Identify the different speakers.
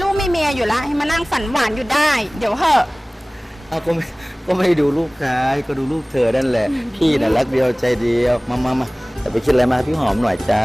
Speaker 1: ลูกมีเมียอยู่ละให้มานั่งฝันหวานอยู่ได้ เดี๋ยวเหอะ
Speaker 2: ก็ไม่ก็ไม่ดูลูกใครก็ดูลูกเธอนั่นแหละ พี่น่ะรักเดียวใจเดียว มามามาแต่ไปคิดอะไรมาพี่หอมหน่อยจ้า